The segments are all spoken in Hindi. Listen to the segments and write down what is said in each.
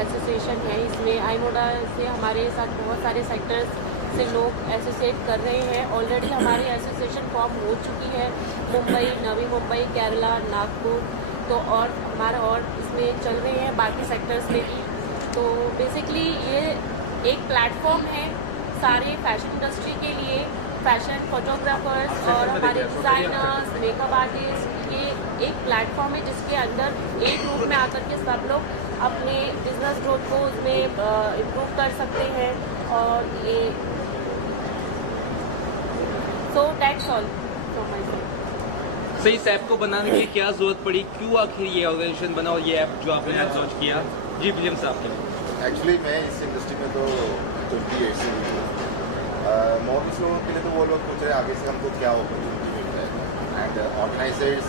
एसोसिएशन है। इसमें आईमोडा से हमारे साथ बहुत सारे सेक्टर्स से लोग एसोसिएट कर रहे हैं। ऑलरेडी हमारी एसोसिएशन फॉर्म हो चुकी है मुंबई, नवी मुंबई, केरला, नागपुर, तो और हमारा और इसमें चल रहे हैं बाकी सेक्टर्स में भी। तो बेसिकली ये एक प्लेटफॉर्म है सारे फैशन इंडस्ट्री के लिए, फैशन फोटोग्राफर्स और हमारे डिज़ाइनर्स, मेकअप आर्टिस्ट, ये एक प्लेटफॉर्म है जिसके अंदर एक ग्रुप में आकर के सब लोग अपने बिजनेस ग्रोथ को उसमें इम्प्रूव कर सकते हैं। और ये so that's all from my side. सही इस ऐप को बनाने की क्या जरूरत पड़ी, क्यों आखिर ये ऑर्गेनाइजेशन बना और ये ऐप जो आपने आज लॉन्च किया? जी विलियम साहब के एक्चुअली मैं इस इंडस्ट्री में तो 28 से हूँ। मॉडल्स लोगों के लिए तो वो लोग पूछ रहे आगे से हमको क्या अपॉर्चुनिटी मिल जाएगा, एंड ऑर्गेनाइजर्स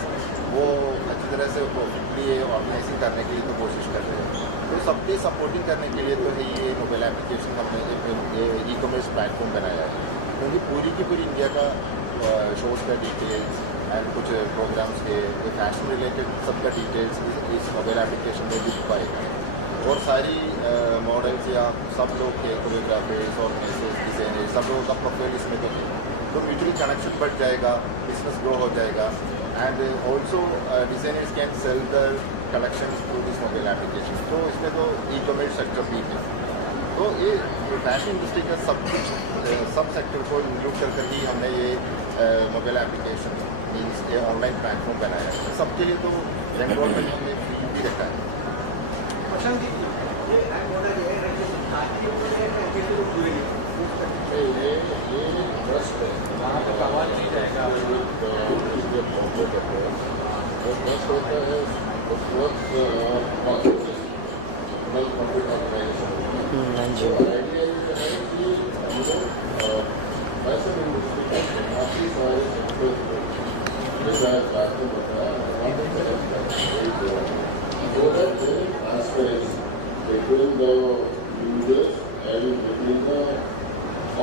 वो अच्छी तरह से परफेक्टली ऑर्गेनाइजिंग करने के लिए तो कोशिश कर रहे हैं। तो सबके सपोर्टिंग करने के लिए तो ये मोबाइल एप्लीकेशन हमने ई कॉमर्स प्लेटफॉर्म बनाया है, क्योंकि पूरी की पूरी इंडिया का शोज़ का डिटेल्स एंड कुछ प्रोग्राम्स के फैशन रिलेटेड सबका डिटेल्स इस मोबाइल एप्लीकेशन में दिख पाएगा। और सारी मॉडल्स या सब लोग के कोरियोग्राफर्स, ऑर्गेनाइजर्स, डिजाइनर्स, सब लोगों का प्रोफाइल इसमें तो म्यूचुअली कनेक्शन बढ़ जाएगा, बिजनेस ग्रो हो जाएगा, and also designers can sell the collection through this mobile application. तो इसमें तो ई कॉमर्स सेक्टर भी है। तो ये फैशन इंडस्ट्री का सब कुछ सब सेक्टर को इंक्लूड कर ही हमने ये मोबाइल एप्लीकेशन मीन्स ये ऑनलाइन प्लेटफॉर्म बनाया है। सबके लिए तो एनरोलमेंट हमने फ्री भी रखा है। ये ट्रस्ट है, जहाँ पे कमाल की जाएगा वो ट्रस्ट होता है। आइडिया ये है कि फैशन इंडस्ट्री का काफ़ी सारे सेक्टर्स को जैसा आपको transparency between the users and between the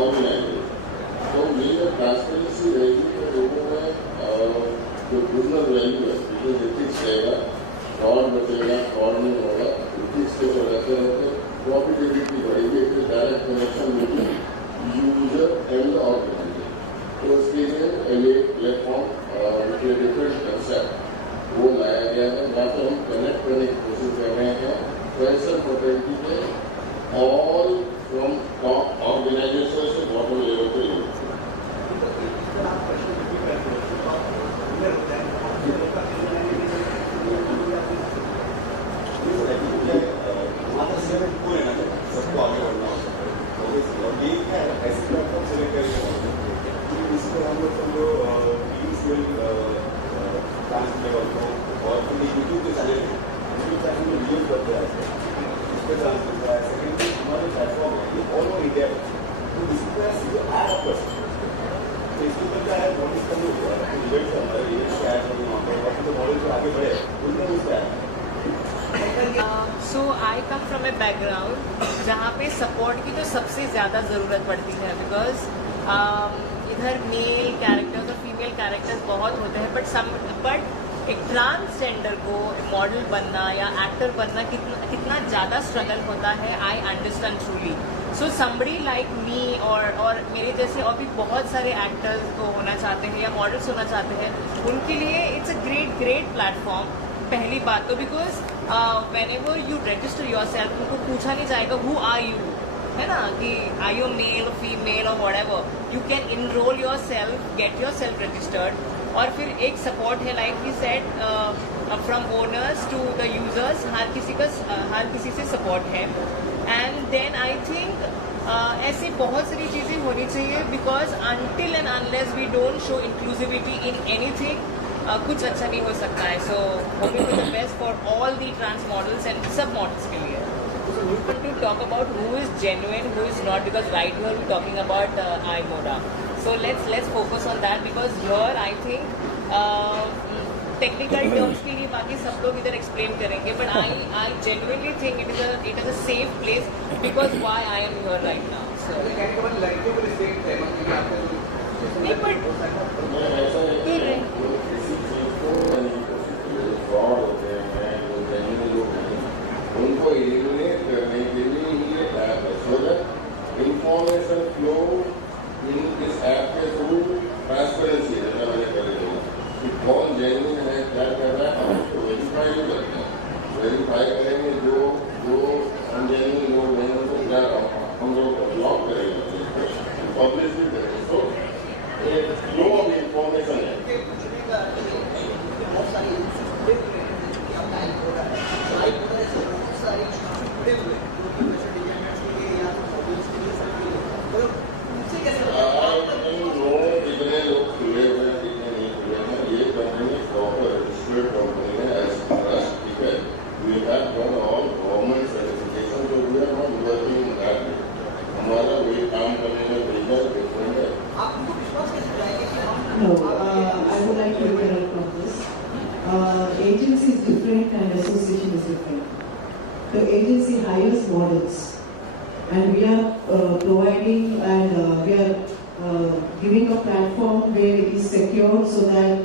organizers. तो मेरा ट्रांसपेरेंसी रहेगी तो लोगों में जो बिजनेस वैल्यू है, बिजनेस एथिक्स रहेगा, फ्रॉड बचेगा, फ्रॉड नहीं होगा, एथिक्स के तो रहते रहते प्रॉफिटेबिलिटी बढ़ेगी, एक direct connection between user and the organiser. तो उसके लिए ये प्लेटफॉर्म डिफरेंट कंसेप्ट वो लाया गया है, जहाँ पर हम कनेक्ट करने की कोशिश कर रहे हैं फैशन फैकल्टी में ऑल फ्रॉम टॉप ऑर्गेनाइजेशन से बॉटम लेवल पे लोग। सबको आगे बढ़ना होता है और ये क्या है ऐसे प्लेटफॉर्म सेलेक्ट करके इस पर हम लोग डांस लेवल को और फिर यूट्यूब के चैनल में वीडियोज करते हैं, उस पर डांस करता है। सेकेंड हमारे प्लेटफॉर्म है ये ऑल ओवर इंडिया में, तो इसी तरह से ऐड अप कर सकते हैं। तो इसके ऊपर क्या है मॉडल्स का जो इवेंट्स है हमारे इवेंट्स के ऐड करने वहाँ पर, और तो मॉडल जो आगे बढ़े उनमें उस पर सो आई कम फ्रॉम ए बैकग्राउंड जहाँ पे सपोर्ट की तो सबसे ज़्यादा ज़रूरत पड़ती है, बिकॉज इधर मेल कैरेक्टर्स और फीमेल कैरेक्टर्स बहुत होते हैं, बट एक ट्रांसजेंडर को मॉडल बनना या एक्टर बनना कितना ज़्यादा स्ट्रगल होता है, I understand truly. So somebody like me और मेरे जैसे और भी बहुत सारे एक्टर्स को होना चाहते हैं या मॉडल्स होना चाहते हैं, उनके लिए इट्स अ ग्रेट प्लेटफॉर्म। पहली बात तो because when ever you register your self, उनको पूछा नहीं जाएगा हु आर यू, है ना, कि आर यू मेल फीमेल और whatever, you can enrol yourself, get yourself registered. और फिर एक सपोर्ट है like we said from owners to the users, हर किसी से सपोर्ट है। एंड देन आई थिंक ऐसी बहुत सारी चीज़ें होनी चाहिए, because until and unless we don't show inclusivity in anything, कुछ अच्छा नहीं हो सकता है. So hoping for the best for all the trans models and सब मॉडल्स के लिए. So we want to talk about who is genuine, who is not, because right now we're talking about iModa. So let's focus on that, because here I think technical terms के लिए बाकी सब लोग इधर explain करेंगे, but I genuinely think it is a safe place because why I am here right now. So लड़कियों को रिस्पेक्ट है, नहीं but उनको एलिमिनेट करने के लिए ये ऐप है, so that information flow in this app के थ्रू ट्रांसपेरेंसी, जैसा मैंने पहले बोला कि कौन जेन्युइन है, क्या कर रहा है, हम उसको वेरीफाई भी करते हैं. वेरीफाई करेंगे जो अनजेन्युइन लोग हैं उनको क्या हम लोग ब्लॉक करेंगे, पब्लिश भी करेंगे. तो एक फ्लो ऑफ इंफॉर्मेशन है. कितने लोग खुले हुए कितने नहीं खुले हैं, ये कंपनी प्रॉपर रजिस्टर्ड कंपनी है एज ट्रस्ट. ठीक है, we have done all government certification, जो we are not working in that way. हमारा वही काम करने में तरीका डिफरेंट है. आपको विश्वास कैसे दिलाएंगे कि हम No, I would like to interrupt on this. Agency is different and association is different. The agency hires models, and we are providing and we are giving a platform where it is secure so that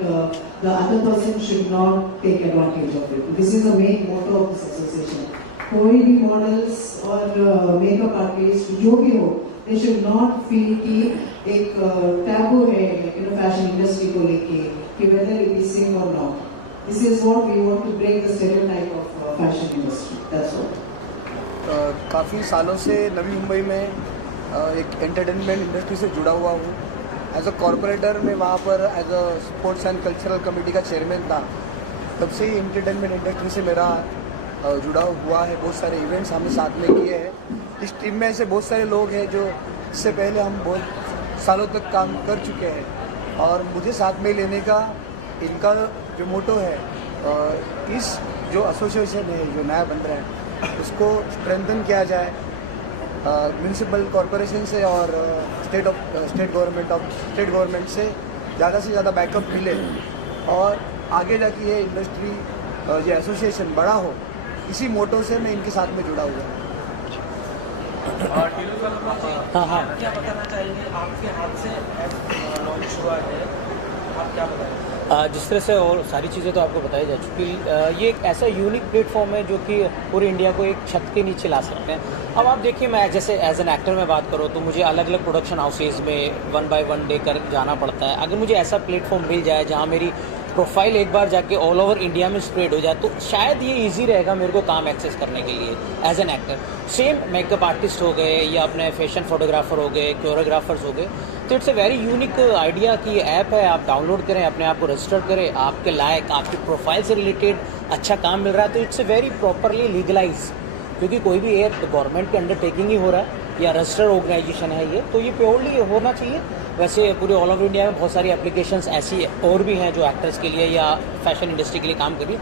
the other person should not take advantage of it. This is the main motto of this association. कोई भी models और makeup artist जो भी हो, they should not feel कि एक टैबू है फैशन इंडस्ट्री को लेके कि whether it is safe or not. This is what we want to break the stereotype of fashion industry. That's all. काफ़ी सालों से नवी मुंबई में एक एंटरटेनमेंट इंडस्ट्री से जुड़ा हुआ हूँ. एज अ कॉरपोरेटर मैं वहाँ पर as a sports and cultural committee का चेयरमैन था. तब से ही एंटरटेनमेंट इंडस्ट्री से मेरा जुड़ा हुआ है. बहुत सारे इवेंट्स हमने साथ में किए हैं. इस टीम में ऐसे बहुत सारे लोग हैं जो इससे पहले हम बहुत सालों तक काम कर चुके हैं, और मुझे साथ में लेने का इनका जो मोटो है, इस जो एसोसिएशन है जो नया बन रहा है उसको स्ट्रेंथन किया जाए. म्यूनिसिपल कॉरपोरेशन से और स्टेट गवर्नमेंट से ज़्यादा बैकअप मिले और आगे जाके ये इंडस्ट्री ये एसोसिएशन बड़ा हो. इसी मोटो से मैं इनके साथ में जुड़ा हुआ हूँ. क्या बताना चाहेंगे, आपके हाथ से लॉन्च हुआ है, आप क्या बताएंगे? जिस तरह से और सारी चीज़ें तो आपको बताई जा चुकी, ये एक ऐसा यूनिक प्लेटफॉर्म है जो कि पूरी इंडिया को एक छत के नीचे ला सकते हैं. अब आप देखिए, मैं जैसे एज एन एक्टर में बात करूँ तो मुझे अलग अलग प्रोडक्शन हाउसेज में 1 by 1 डे कर जाना पड़ता है. अगर मुझे ऐसा प्लेटफॉर्म मिल जाए जहाँ मेरी प्रोफाइल एक बार जाके ऑल ओवर इंडिया में स्प्रेड हो जाए तो शायद ये इजी रहेगा मेरे को काम एक्सेस करने के लिए as an actor. Same makeup artist हो गए या अपने फैशन फोटोग्राफर हो गए, कोरियोग्राफर्स हो गए. तो it's a very unique idea कि ये ऐप है, आप डाउनलोड करें, अपने आप को रजिस्टर करें, आपके लायक आपकी प्रोफाइल से रिलेटेड अच्छा काम मिल रहा है. तो it's a very properly legalise, क्योंकि कोई भी एक गवर्नमेंट के अंडरटेकिंग ही हो रहा है या रजिस्टर्ड ऑर्गेनाइजेशन है ये, तो ये प्योरली होना चाहिए. वैसे पूरे ऑल ओवर इंडिया में बहुत सारी एप्लीकेशंस ऐसी और भी हैं जो एक्टर्स के लिए या फैशन इंडस्ट्री के लिए काम कर रही है.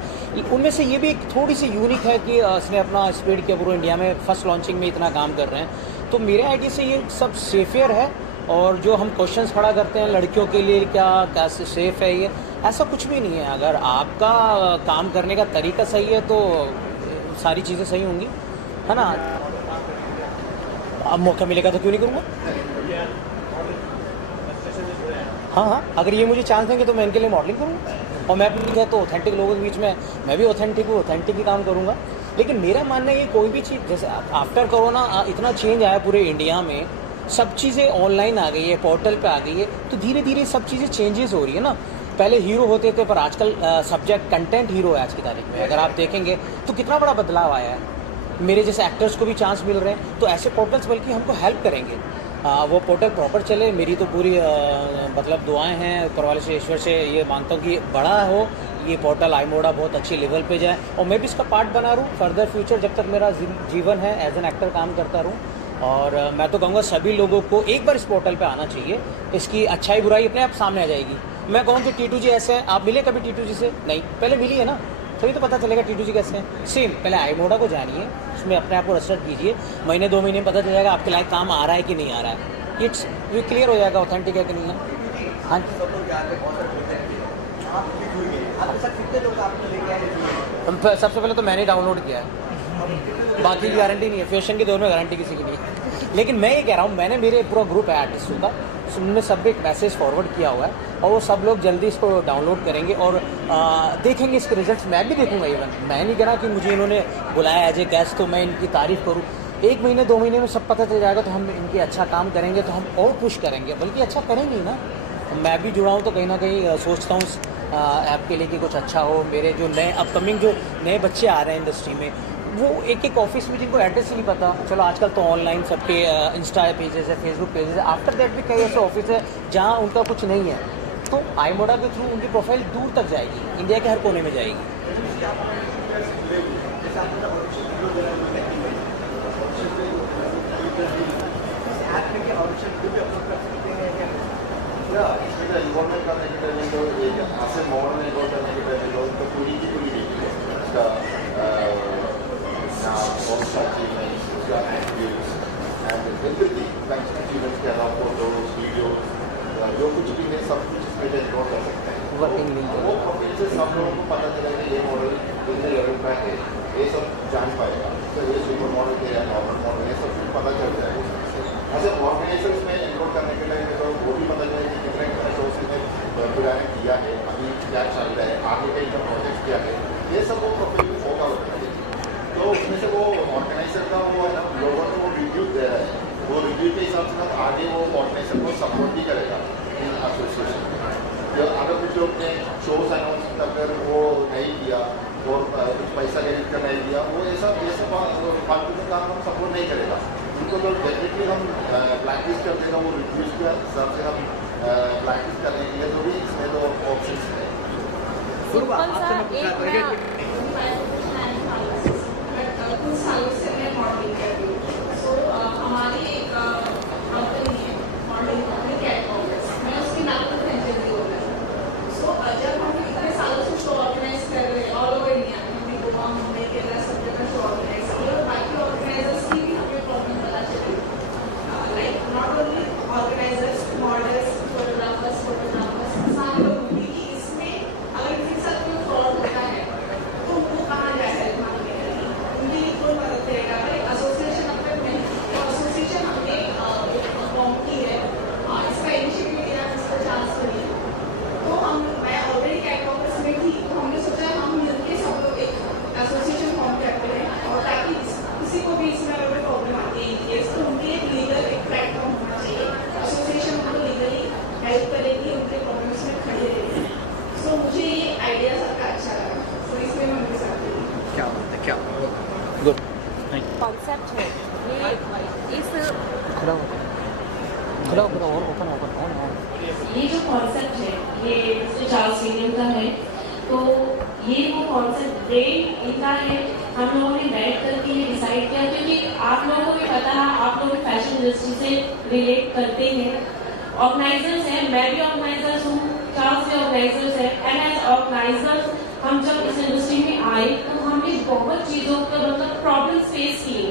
उनमें से ये भी एक थोड़ी सी यूनिक है कि इसने अपना स्प्रेड किया पूरे इंडिया में, फर्स्ट लॉन्चिंग में इतना काम कर रहे हैं. तो मेरे आइडिया से ये सब सेफियर है. और जो हम क्वेश्चंस खड़ा करते हैं लड़कियों के लिए क्या सेफ है, ये ऐसा कुछ भी नहीं है. अगर आपका काम करने का तरीका सही है तो सारी चीज़ें सही होंगी, है ना. अब मौका मिलेगा तो क्यों नहीं करूँगा. हाँ, अगर ये मुझे चांस देंगे तो मैं इनके लिए मॉडलिंग करूँगा. और मैं अपनी तो ऑथेंटिक लोगों के बीच में मैं भी ऑथेंटिक ही काम करूँगा. लेकिन मेरा मानना है कोई भी चीज़, जैसे आफ्टर कोरोना इतना चेंज आया पूरे इंडिया में, सब चीज़ें ऑनलाइन आ गई है, पोर्टल पे आ गई है, तो धीरे धीरे सब चीज़ें चेंजेस हो रही है ना. पहले हीरो होते थे पर आजकल सब्जेक्ट कंटेंट हीरो है आज की तारीख में. अगर आप देखेंगे तो कितना बड़ा बदलाव आया है. मेरे जैसे एक्टर्स को भी चांस मिल रहे हैं, तो ऐसे पोर्टल्स बल्कि हमको हेल्प करेंगे. वो पोर्टल प्रॉपर चले. मेरी तो पूरी मतलब दुआएं हैं ऊपर वाले से, ईश्वर से ये मांगता हूँ कि बड़ा हो ये पोर्टल iModa, बहुत अच्छी लेवल पे जाए और मैं भी इसका पार्ट बना रहूँ फर्दर फ्यूचर जब तक मेरा जीवन है एज एन एक्टर काम करता रहूँ. और मैं तो कहूँगा सभी लोगों को एक बार इस पोर्टल पे आना चाहिए. इसकी अच्छाई बुराई अपने आप सामने आ जाएगी. मैं कहूँ कि T2G ऐसे हैं, आप मिले कभी T2G से? नहीं, पहले मिली है ना, तभी तो पता चलेगा T2G कैसे हैं। सेम पहले iModa को जानिए, उसमें अपने आप को रजिस्टर कीजिए, महीने 2 महीने में पता चल जाएगा आपके लायक काम आ रहा है कि नहीं आ रहा है। इट्स क्लियर हो जाएगा ऑथेंटिक है कि नहीं है। हाँ, सबसे पहले तो मैंने डाउनलोड किया है, बाकी की गारंटी नहीं है, फैशन के दौर में गारंटी किसी की नहीं है। लेकिन मैं ये कह रहा हूँ, मैंने मेरे पूरा ग्रुप है आर्टिस्टों का, उनमें सब एक मैसेज फॉरवर्ड किया हुआ है और वो सब लोग जल्दी इसको डाउनलोड करेंगे और देखेंगे इसके रिजल्ट्स। मैं भी देखूंगा, इवन मैं नहीं कह रहा कि मुझे इन्होंने बुलाया एज ए गेस्ट तो मैं इनकी तारीफ़ करूँ। 1 महीने 2 महीने में सब पता चल जाएगा, तो हम इनके अच्छा काम करेंगे तो हम और पुश करेंगे, बल्कि अच्छा करेंगे ही ना। मैं भी जुड़ा हूँ तो कहीं ना कहीं सोचता हूँ ऐप के लिए कि कुछ अच्छा हो। मेरे जो नए अपकमिंग जो नए बच्चे आ रहे हैं इंडस्ट्री में, वो एक ऑफिस में जिनको एड्रेस ही नहीं पता, चलो आजकल तो ऑनलाइन सबके इंस्टा पेजेस है, फेसबुक पेजेस है, आफ्टर दैट भी कई ऐसे ऑफिस है जहाँ उनका कुछ नहीं है, तो iModa के थ्रू उनकी प्रोफाइल दूर तक जाएगी, इंडिया के हर कोने में जाएगी। इन्वॉल्वमेंट करने के लिए तो ऐसे मॉडल इन्वॉल्व करने के लिए लोग तो पूरी की पूरी देखी है उसका बहुत सा अचीवमेंट्स, उसका एंड एवरीथिंग अचीवमेंट्स के अलावा फोटोज वीडियोज जो कुछ भी है सब कुछ इसमें इन्वॉल्व कर सकते हैं। वो प्रोफाइल से सब लोगों को पता चलेगा ये मॉडल कितने लेवल का है, ये सब जान पाएगा। तो ये सुपर मॉडल है या नॉर्मल मॉडल है, सब कुछ पता चल जाएगा। ऐसे ऑर्गेनाइजर्स में एनरोल करने के लिए तो वो भी पता चलेगा कि कितने रिसोर्सेज में पूरा ने किया है, अभी क्या चल रहा है, आगे कहीं का प्रोजेक्ट क्या है, ये सब वो प्रोफाइल में होगा होता है। तो उसमें से वो ऑर्गेनाइजर का वो है ना, लोगों को वो रिव्यू दे रहा है, वो रिव्यू के हिसाब से ना आगे वो ऑर्गेनाइजर को सपोर्ट भी करेगा इन एसोसिएशन में। जो अगर कुछ लोग ने शोज अनाउंस अगर वो नहीं किया और कुछ पैसा क्रेडिट का नहीं दिया, वो ऐसा फालतू का काम हम सपोर्ट नहीं करेगा। उनको तो डेफिनेटली हम ब्लैकलिस्ट कर देगा, वो रिव्यूज के हिसाब से हम ब्लैकलिस्ट करने के लिए तो भी इसमें तो ऑप्शन है। कुछ सालों से मैं मॉडलिंग कर रही हूँ। सो हमारी एक कंपनी है मॉडलिंग कंपनी कैटवॉकर्स, मैं उसकी नाम पर फ्रेंचाइजी होता है। सो जब हम इतने सालों से शो ऑर्गेनाइज कर रहे हैं ऑल ओवर इंडिया में, हमें गोवा मुंबई केरला सब जगह शो ऑर्गेनाइज किया और बाकी ऑर्गेनाइजर्स की भी हमें प्रॉब्लम पता चली। Like not only organisers, models, photographers सारे लोग भी कि इसमें अगर किसी के साथ कोई फ्रॉड होता है तो वो कहाँ जाए हेल्प मांगने के लिए, उनके लिए कोई मदद करेगा। एसोसिएशन एसोसिएशन हमने फॉर्म की है, इसका इनिशिएटिव लिया, इसका चांस करिए। तो मैं ऑलरेडी कैटवॉकर्स में थी, तो हमने सोचा हम मिलकर सब लोग एक एसोसिएशन फॉर्म करते हैं, और ताकि किसी को भी इसमें अगर प्रॉब्लम आती है केस तो उनके एक लीगल एक प्लेटफॉर्म होना चाहिए। एसोसिएशन उनको लीगली हेल्प करेगी, उनके प्रॉब्लम्स में खड़े रहेगी। सो मुझे ये आइडिया सबका अच्छा लगा, तो इसलिए मैं उनके साथ गई। क्या बात है, क्या गुड कॉन्सेप्ट है ये, इस खड़ा और ओपन ये जो कॉन्सेप्ट है ये मिस्टर चार्ल्स विलियम का है, तो ये वो कॉन्सेप्ट ब्रेन इनका है। हम लोगों ने बैठ करके ये डिसाइड किया, क्योंकि आप लोगों को भी पता है, आप लोग फैशन इंडस्ट्री से रिलेट करते हैं, ऑर्गेनाइजर्स हैं, मैं भी ऑर्गेनाइजर्स हूँ, चार्ल्स भी ऑर्गेनाइजर्स है। एंड एज ऑर्गेनाइजर्स हम जब इस इंडस्ट्री में आए तो हमने बहुत चीज़ों का मतलब प्रॉब्लम्स फेस किए,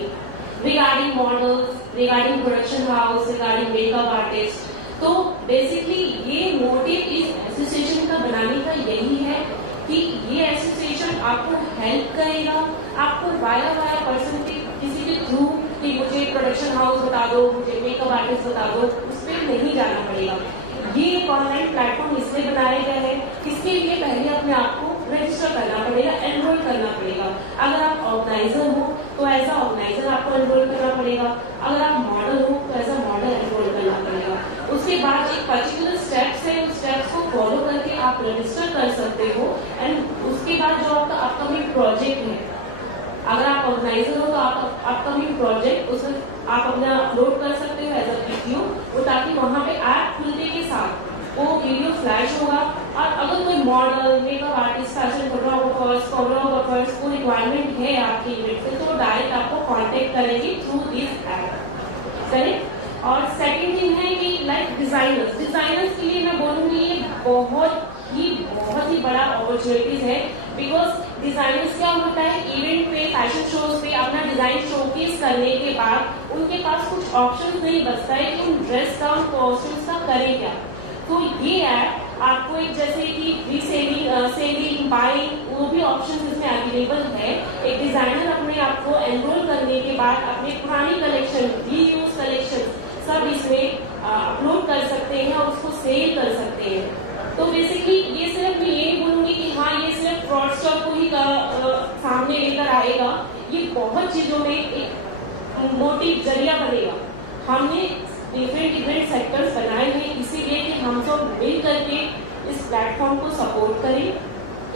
regarding models, regarding production house, regarding makeup artist. तो बेसिकली ये मोटिव इस एसोसिएशन का बनाने का यही है कि ये एसोसिएशन आपको हेल्प करेगा, आपको वाया पर्सन के किसी के थ्रू कि मुझे प्रोडक्शन हाउस बता दो, मुझे मेकअप आर्टिस्ट बता दो, उस पर नहीं जाना पड़ेगा। ये एक ऑनलाइन प्लेटफॉर्म इसलिए बनाया गया है, इसके लिए पहले अपने आप को रजिस्टर करना पड़ेगा, एनरोल करना पड़ेगा। अगर आप ऑर्गेनाइजर हो तो ऐसा ऑर्गेनाइजर आपको एनरोल करना पड़ेगा, अगर आप मॉडल हो तो ऐसा मॉडल एनरोल करना पड़ेगा। उसके बाद एक पर्टिकुलर स्टेप्स है, उस स्टेप्स को फॉलो करके आप रजिस्टर कर सकते हो। एंड उसके बाद जो आपका अपकमिंग प्रोजेक्ट है, अगर आप ऑर्गेनाइजर हो तो आप अपकमिंग प्रोजेक्ट उसमें आप अपना अपलोड कर सकते हो एज अ वीडियो, वो ताकि वहाँ पे ऐप खुलने के साथ वो वीडियो फ्लैश होगा। और अगर कोई model, makeup artist, fashion photographers को रिक्वायरमेंट है आपके इवेंट से, तो डायरेक्ट आपको कांटेक्ट करेंगे थ्रू दिस ऐप, करेक्ट। और सेकंड थिंग है कि लाइक डिजाइनर्स के लिए मैं बोलूँगी ये बहुत ही बड़ा अपॉर्चुनिटीज है, बिकॉज डिजाइनर्स क्या होता है, इवेंट पे फैशन शोज पे अपना डिजाइन शोकेस करने के बाद उनके पास कुछ ऑप्शंस नहीं बचता है कि उन ड्रेस का उन कॉस्ट्यूम्स का करें क्या। तो ये ऐप आपको एक जैसे कि सेलिंग बाइंग वो भी ऑप्शन इसमें अवेलेबल है। एक डिजाइनर अपने आप को एनरोल करने के बाद अपनी पुरानी कलेक्शन, रीयूज कलेक्शन सब इसमें अपलोड कर सकते हैं और उसको सेल कर सकते हैं। तो बेसिकली ये सिर्फ मैं ये नहीं बोलूंगी कि हाँ ये सिर्फ फ्रॉडस्टर को ही सामने लेकर आएगा, ये बहुत चीजों में एक मोटिव जरिया बनेगा। हमने डिफरेंट सेक्टर्स बनाए हैं इसीलिए कि हम सब मिल करके इस प्लेटफॉर्म को सपोर्ट करें।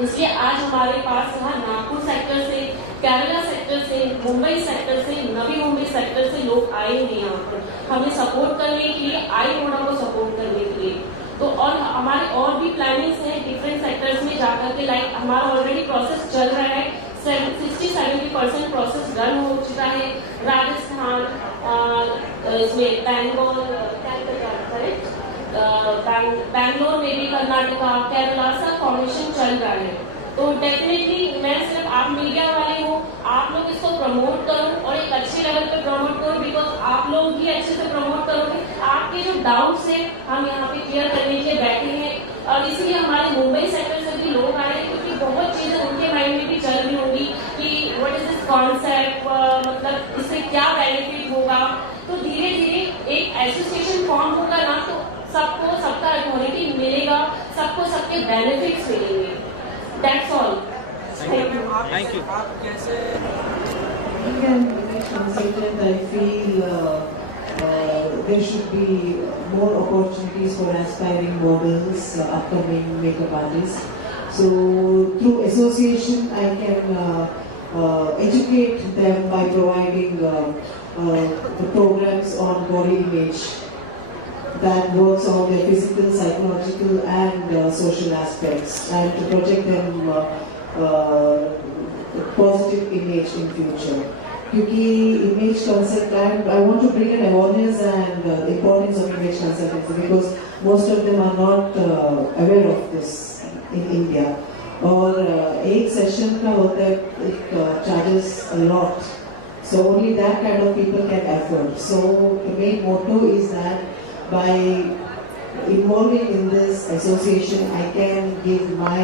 इसलिए आज हमारे पास यहाँ नागपुर सेक्टर से, केरला सेक्टर से, मुंबई सेक्टर से, नवी मुंबई सेक्टर से लोग आए हैं यहाँ पर हमें सपोर्ट करने के लिए, iModa को सपोर्ट करने के लिए। तो और हमारे और भी प्लानिंग्स हैं डिफरेंट सेक्टर्स में जाकर के, लाइक हमारा ऑलरेडी प्रोसेस चल रहा है, 60-70% प्रोसेस डन हो चुका है। राजस्थान, इसमें बैंगलोर में भी, कर्नाटका, केरला सब फॉर्मेशन चल रहा है। तो डेफिनेटली मैं सिर्फ आप मीडिया वाले हो, आप लोग इसको प्रमोट करो और एक अच्छे लेवल पे प्रमोट करो, बिकॉज आप लोग ही अच्छे से प्रमोट करोगे। आपके जो डाउट्स है हम यहाँ पे क्लियर करने के लिए बैठे हैं और इसीलिए हमारे मुंबई सेक्टर से भी लोग आए हैं, क्योंकि बहुत चीजें उनके माइंड में भी चल रही होंगी कि व्हाट इज दिस कॉन्सेप्ट, मतलब इससे क्या बेनिफिट होगा। तो धीरे धीरे एक एसोसिएशन फॉर्म होगा ना, तो सबको सबका अथॉरिटी मिलेगा, सबको सबके बेनिफिट्स मिलेंगे। That's all. Thank you. आप कैसे consultant, I feel there should be more opportunities for aspiring models, upcoming makeup artists. So through association, I can educate them by providing the programs on body image that works on their physical, psychological and social aspects, and to project them positive image in future. Because image concept, and I want to bring an awareness and the importance of image consultancy, because most of them are not aware of this in India. और एक सेशन का होता है, it charges a lot, so only that kind of people can afford. So the main motto is that by involving in this association, I can give my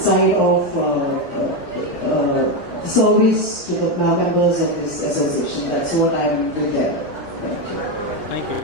side of service to the members of this association. That's what I'm doing there. Thank you.